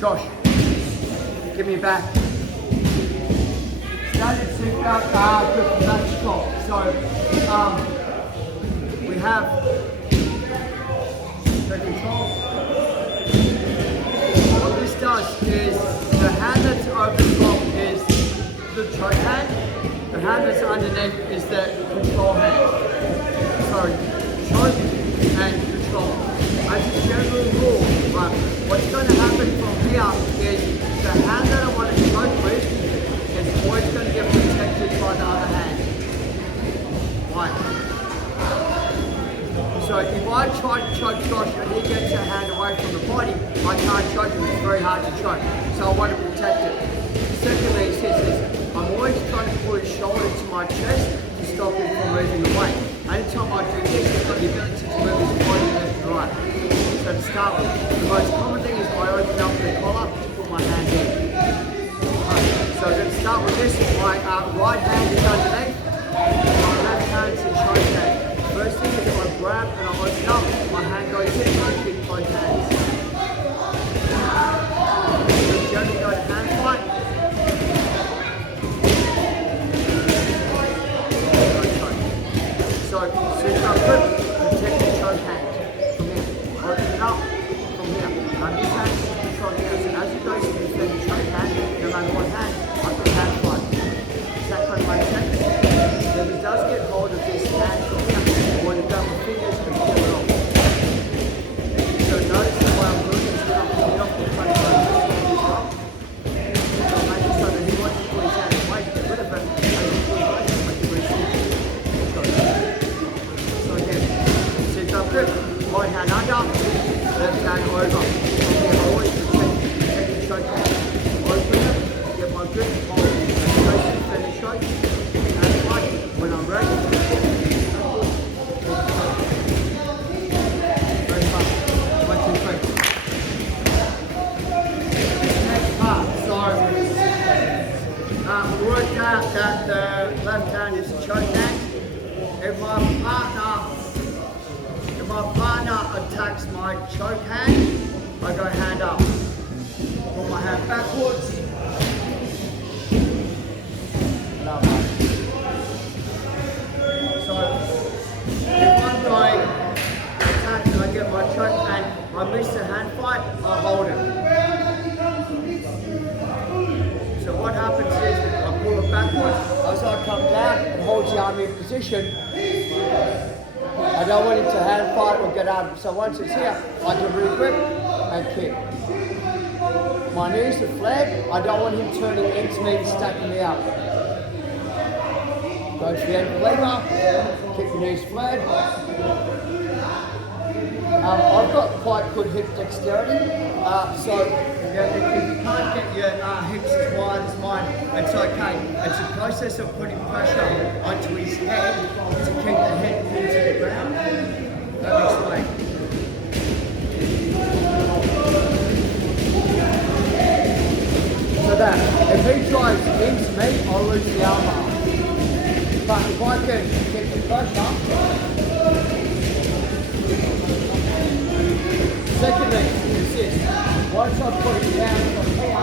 Josh, give me a back. Standard seatbelt, grip back strong. So, we have the controls. What this does is the hand that's over top is the choke hand. The hand that's underneath is the control hand. So, choke and control. As a general rule, what's going to happen from here is the hand that I want to choke with is always going to get protected by the other hand. Right. So if I try to choke Josh and he gets a hand away from the body, I can't choke him, it's very hard to choke. So I want to protect it. Secondly, is I'm always trying to put his shoulder to my chest to stop him from moving away. Anytime I do this, he's got the ability to move his body left and right. So to start with, the most common thing is I open up the collar to put my hand in. So I'm going to start with this. My right hand is underneath, my left hand is a choke hand. First thing is I grab and I open up, my hand goes in and I keep both hands. So generally go to hand fight. So sit up good, protect the choke hand. From here, open it up from here. Now this hand is control here. So as you go to defend the choke hand, no matter what hand, I can hand fight. Is that going to make sense? If he does get hold of this hand from here, when you grab my fingers and pull it off. So notice the way I'm doing is when I'm pulling off the front of the top. So I'm making sure that he wants to pull his hand away to get rid of it, and he pulls away to make it really simple. So again, sit up good, right hand under, left hand over. From here, always protect the choke hand. Open it, get my grip, hold it, finish choke, and fight. When I'm ready, worked out that the left hand is a choke hand. If my partner attacks my choke hand, I go hand up. Put my hand backwards. So if I'm going attack and I get my choke and I miss the hand fight, I hold it. So what happens is I pull it backwards as I come down and hold the arm in position. I don't want him to hand fight or get out. So once it's here, I can re-grip and kick. My knees are flat. I don't want him turning into me and stacking me up. Go to the end of the leg up, kick the knees flat. I've got quite good hip dexterity, so if you can't get your hips as wide as mine, it's okay. It's a process of putting pressure onto his head to keep the head into the ground. Let me explain. So that if he drives into me, I'll lose the armbar. But if I can get the pressure, secondly, is this. Once I put it down from here, I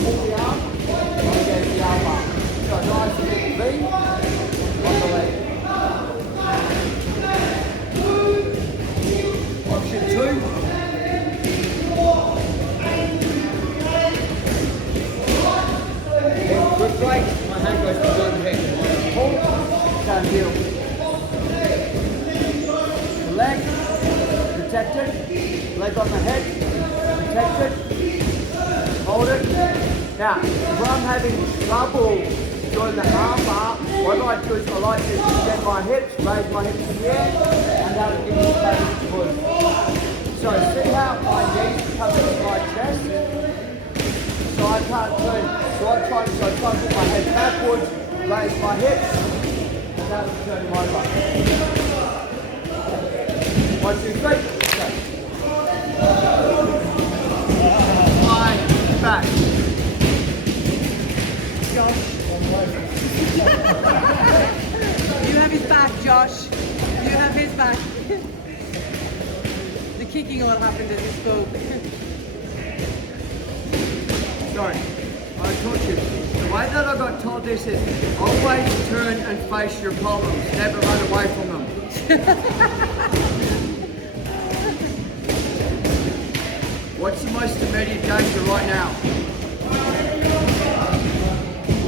pull the arm, I get the arm up. So nice and big V on the leg. Option 2. Good break, my hand goes behind the head. Pull, down heel. The leg, protected. Leg on the head, protected. Hold it. Now, if I'm having trouble doing the arm bar, what I do is I like to extend my hips, raise my hips in the air, and that'll give me space to push. So see how my knees come to my chest? So I can't turn. So I try to put my head backwards, raise my hips, and that'll turn him over. 1, 2, 3. Flying back. Josh. You have his back, Josh. You have his back. The kicking all happened as he spoke. sorry. I taught you. The way that I got told this is always turn and face your problems. Never run away from them. What's the most immediate danger right now?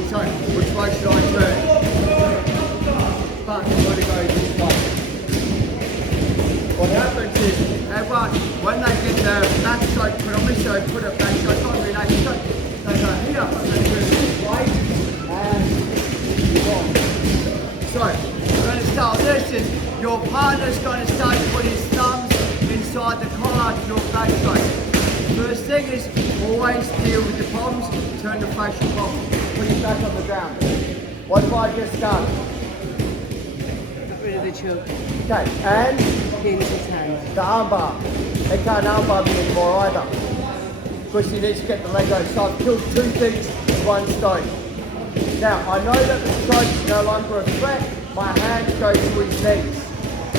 So, which way should I turn? But I've got to go this way. What happens is, everyone, when they get their back stroke put on me, so put a back stroke on me, they go here, and do this way, and on. So, we're going to start with this, is your partner's going to start to put his thumbs inside the collar to your back stroke. First thing is, always deal with the problems, turn the facial problem. Put your back on the ground. What if I just start? Get rid of the choke. Okay, and Pinch his hand. the armbar. They can't armbar me anymore either. Because he needs to get the leg over. So I've killed 2 things with 1 stone. Now, I know that the stroke is no longer a threat. My hands go to his legs.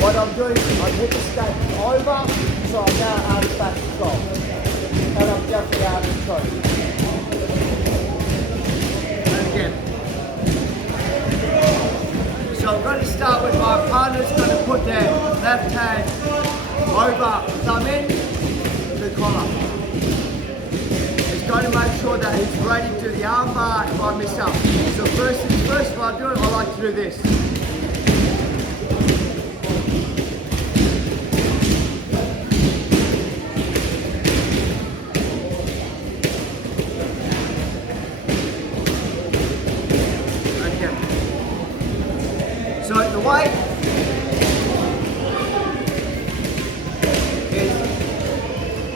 What I'm doing is I hit the stake over, so I'm now out of back control. And I'm definitely out of stroke. And again. So I'm going to start with my partner's going to put their left hand over thumb in the collar. He's going to make sure that he's ready to do the arm bar if I miss up. So first things first, when I do it, I like to do this. So the way is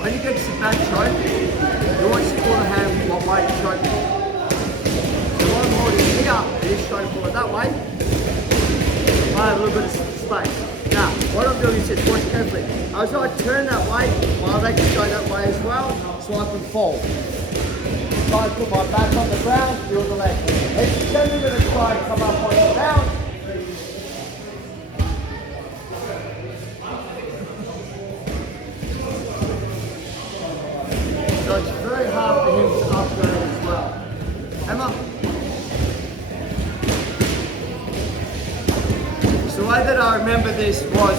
when you get to the back choke, you want to pull the hand one way to choke. So what I'm holding here is trying to pull it that way. I have a little bit of space. Now, what I'm doing is just watch carefully. As I turn that way, my legs go that way as well, so I can fall. So I put my back on the ground, feel the leg. It's generally going to try and come up on the ground. So it's very hard for him to upgrade as well. Emma? So the way that I remember this was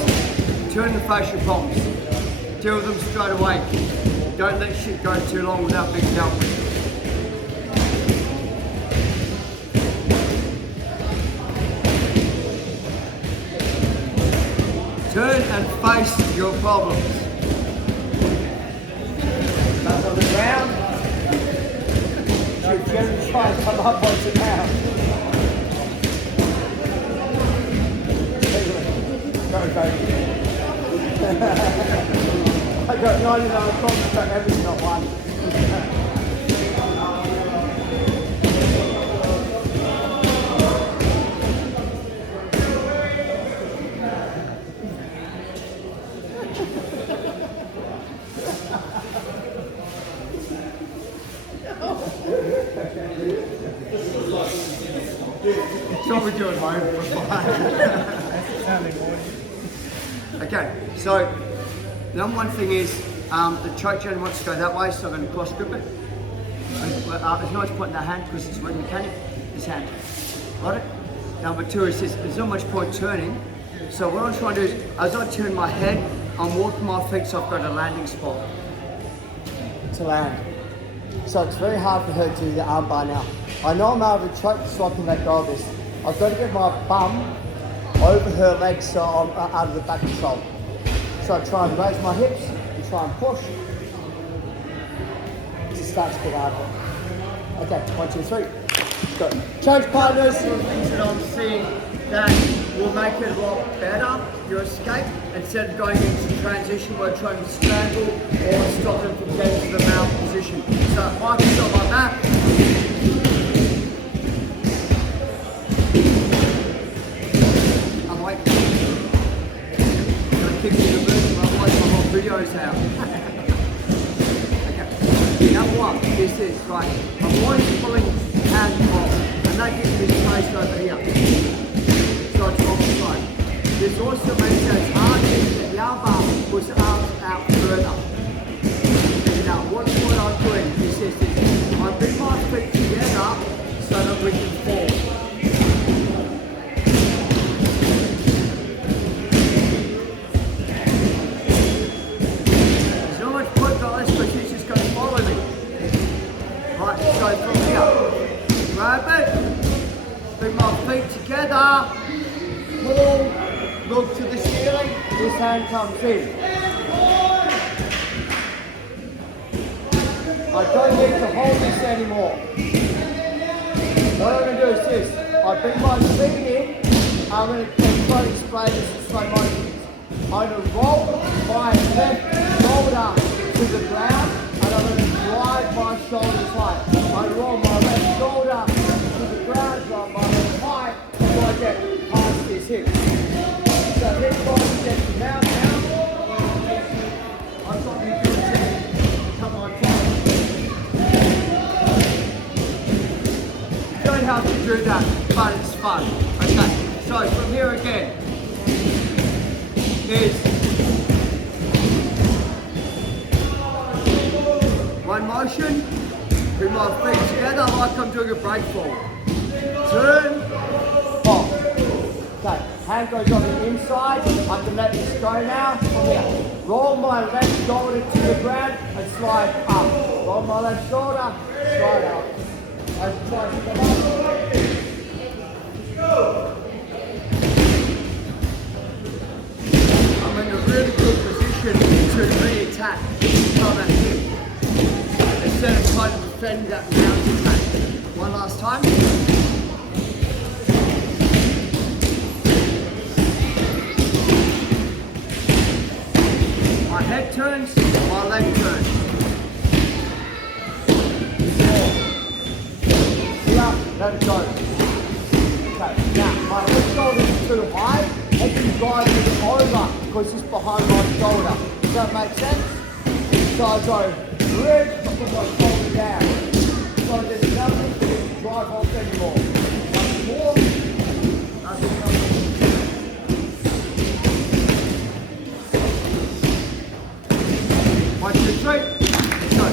turn the facial problems. Deal with them straight away. Don't let shit go too long without being dealt with. Turn and face your problems. Back on the ground. Should generally try and come up onto the ground. Go, baby. I got 99 problems, but every's not one. So what we're doing, mate. Okay, so number one thing is the choke chain wants to go that way, so I'm going to cross grip it. There's no point in that hand because it's red mechanic, this hand. Got it? Number two is this, there's not much point turning. So what I'm trying to do is, as I turn my head, I'm walking my feet so I've got a landing spot to land. So it's very hard for her to do the arm bar now. I know I'm out of the choke, so I can let go of this. I've got to get my bum over her legs so I'm out of the back control. So I try and raise my hips and try and push to start to get out of it. Okay, 1, 2, 3. Let's go. Change partners. Some things that I'm seeing that will make it a lot better, your escape, instead of going into transition where trying to strangle or stop them from getting to the mouth position. So if I can stop my back, I'm like, I'm going to kick you in the boot, otherwise my whole video's out. Okay, number one, this is, right, I'm always pulling hand off, and that gives me space over here. So it's off the side. This also makes it hard to get the arm bar push the arms out further. Now, what I'm doing is this, I bring together. Pull, look to the ceiling, this hand comes in. I don't need to hold this anymore. What I'm going to do is this. I bring my feet in. I'm going to try to explain this in slow motion. I'm going to roll my left shoulder to the ground and I'm going to drive my shoulders high. I roll my left shoulder to the ground, drive my left high until I get past this hip. So hip body gets down. I've got you doing it. Come on, you don't have to do that, but it's fun. Okay, so from here again is one motion, bring my feet together like I'm doing a break fall. Turn, pop. Okay, hand goes on the inside, I can let this go now. From here, roll my left shoulder to the ground and slide up. Roll my left shoulder, slide up. I try to come up. I'm in a really good position to re-attack from that hip instead of trying to defend that mountain attack. One last time. My head turns, my leg turns. Let it go. Okay, now my left shoulder is too high, I can drive it over because it's behind my shoulder. Does that make sense? So I go bridge, I put my shoulder down. So there's nothing to drive off anymore. Once more, nothing else. 1, 2, 3, go.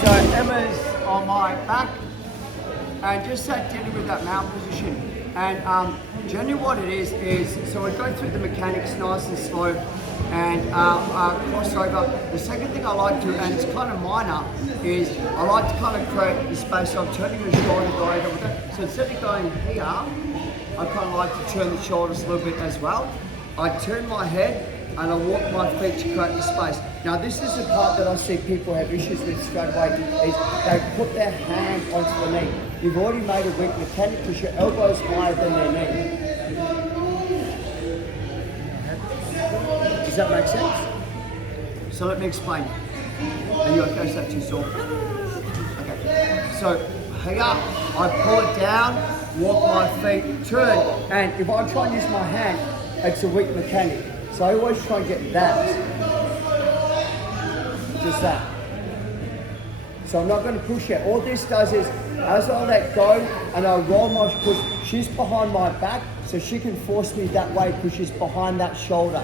So Emma's on my back. And just sat dealing with that mount position. And generally what it is so I go through the mechanics nice and slow and crossover. The second thing I like to, and it's kind of minor, is I like to kind of create the space. So I'm turning the shoulder over. So instead of going here, I kind of like to turn the shoulders a little bit as well. I turn my head and I walk my feet to create the space. Now this is the part that I see people have issues with straight away, is they put their hand onto the knee. You've already made a weak mechanic because your elbow is higher than their knee. Does that make sense? So let me explain. Are you okay? Is that too sore? Okay. So here, I pull it down, walk my feet, turn, and if I try and use my hand, it's a weak mechanic. So I always try and get that. Just that. So I'm not going to push it. All this does is, as I let go and I roll my, because she's behind my back, so she can force me that way because she's behind that shoulder.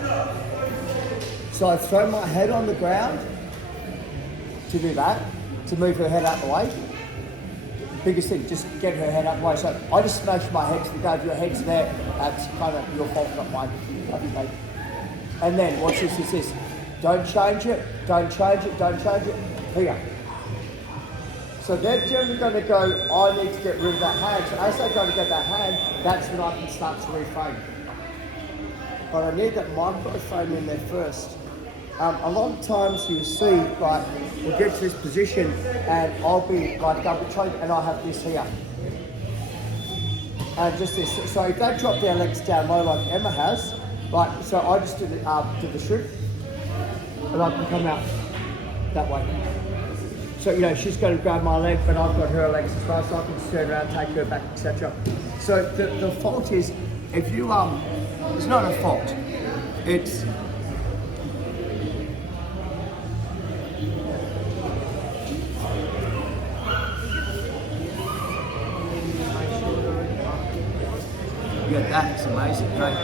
So I throw my head on the ground to do that, to move her head out the way. Biggest thing, just get her head out the way. So I just smash my head to the guard. Your head's there. That's kind of your fault, not mine. Love you, mate. And then watch this. Don't change it. Here. So they're generally going to go, I need to get rid of that hand. So as they go to get that hand, that's when I can start to reframe. But I need that micro frame in there first. A lot of times you'll see, like, we'll get to this position and I'll be trying, and I'll have this here. And just this. So if they drop their legs down low like Emma has, right, so I just do the shoot and I can come out that way. So, you know, she's going to grab my leg, but I've got her legs as well, so I can just turn around, take her back, etc. So the fault is, if you, it's not a fault, it's, yeah, that's amazing, right?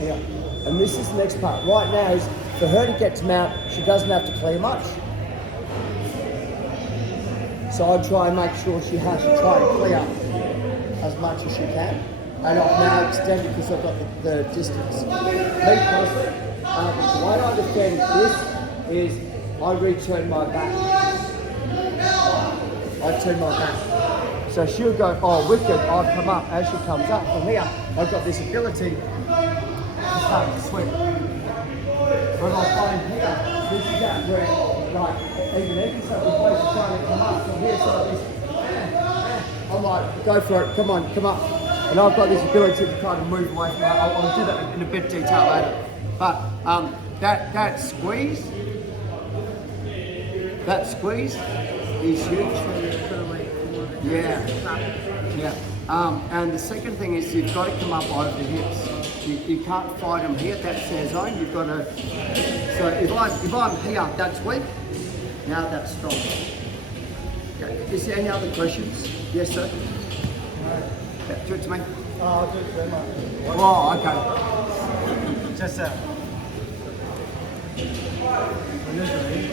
Yeah. And this is the next part. Right now is for her to get to mount, she doesn't have to clear much. So I try and make sure she has to try and clear as much as she can. And I've now extended because I've got the distance. Me personally, the way I defend this is I return my back. I turn my back. So she'll go, oh, wicked, I'll come up. As she comes up from here, I've got this ability to start to swim. When I find here, this is that where, like, even if something close to trying to come up from here, so this, I'm like, go for it, come on, come up. And I've got this ability to kind of move away from that. I'll do that in a bit of detail later. But that squeeze is huge. Yeah, yeah. And the second thing is you've got to come up over the hips. You can't fight them here, that's their zone. You've got to. So if I'm here, that's weak. Now that's strong. Okay. Is there any other questions? Yes, sir. Yeah, do it to me. I'll do it very much. Oh, okay. Just initially,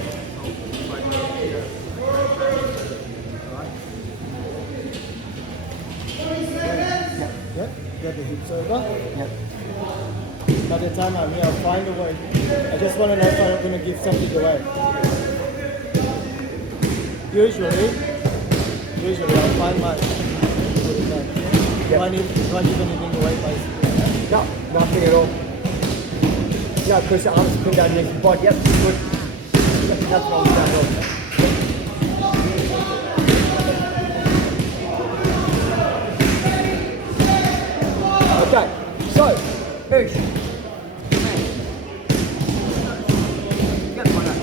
yeah, get the hips over. Yeah. By the time I'm here, I'll find a way. I just want to know if I'm going to give something away. Usually I'll find my. Do I give anything away by? No, nothing at all. No, because the arms pin down your body. Yep, good. Yep, nothing wrong with that at all. Okay, so, Ish. Get one up.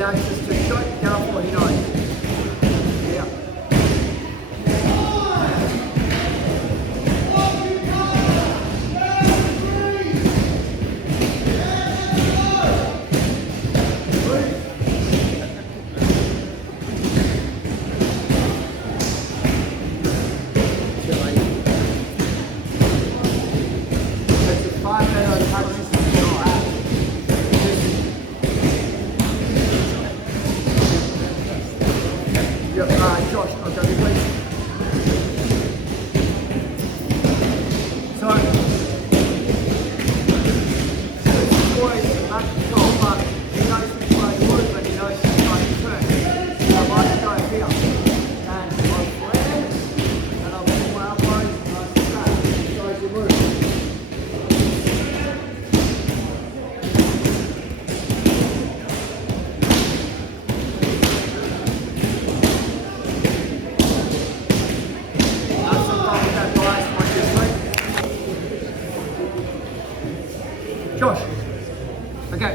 Access to shot, down 49. Yeah. That's a 5 minute calories. Josh, I'll go with you. So, this boy is at the top, but he knows which way to move, but he knows which way to turn. So I might go here, and I'll flex, and I'll pull my elbows, and I'll sit back, so as you move. Josh, okay.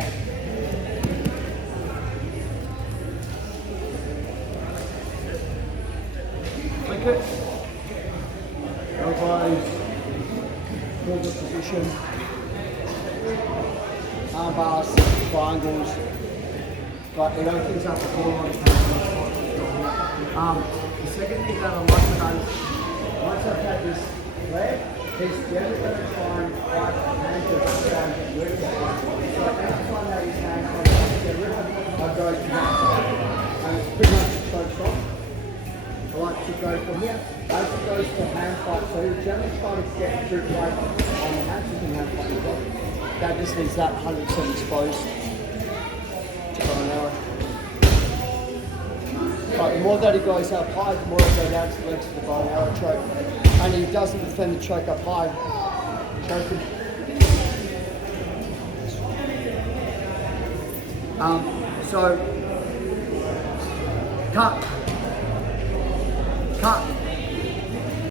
Like it. Elbows, hold the position. Arm bars, triangles. But it opens up the whole lot of the second thing that I like to know, once I've had this leg, he's never going to try and fight the hand to try and get rid of it. So every time that his hand tries to get rid of it, I go to that side. And it's pretty much so strong. I like to go from here. As it goes to hand fight, so you're generally trying to get grip right on the hands, you can hand fight as well. That just leaves that 100% exposed to bow and arrow. But the more that he goes up high, the more he'll go down to the legs for the bow and arrow choke. And he doesn't defend the choke up high. Choke him. So, cut.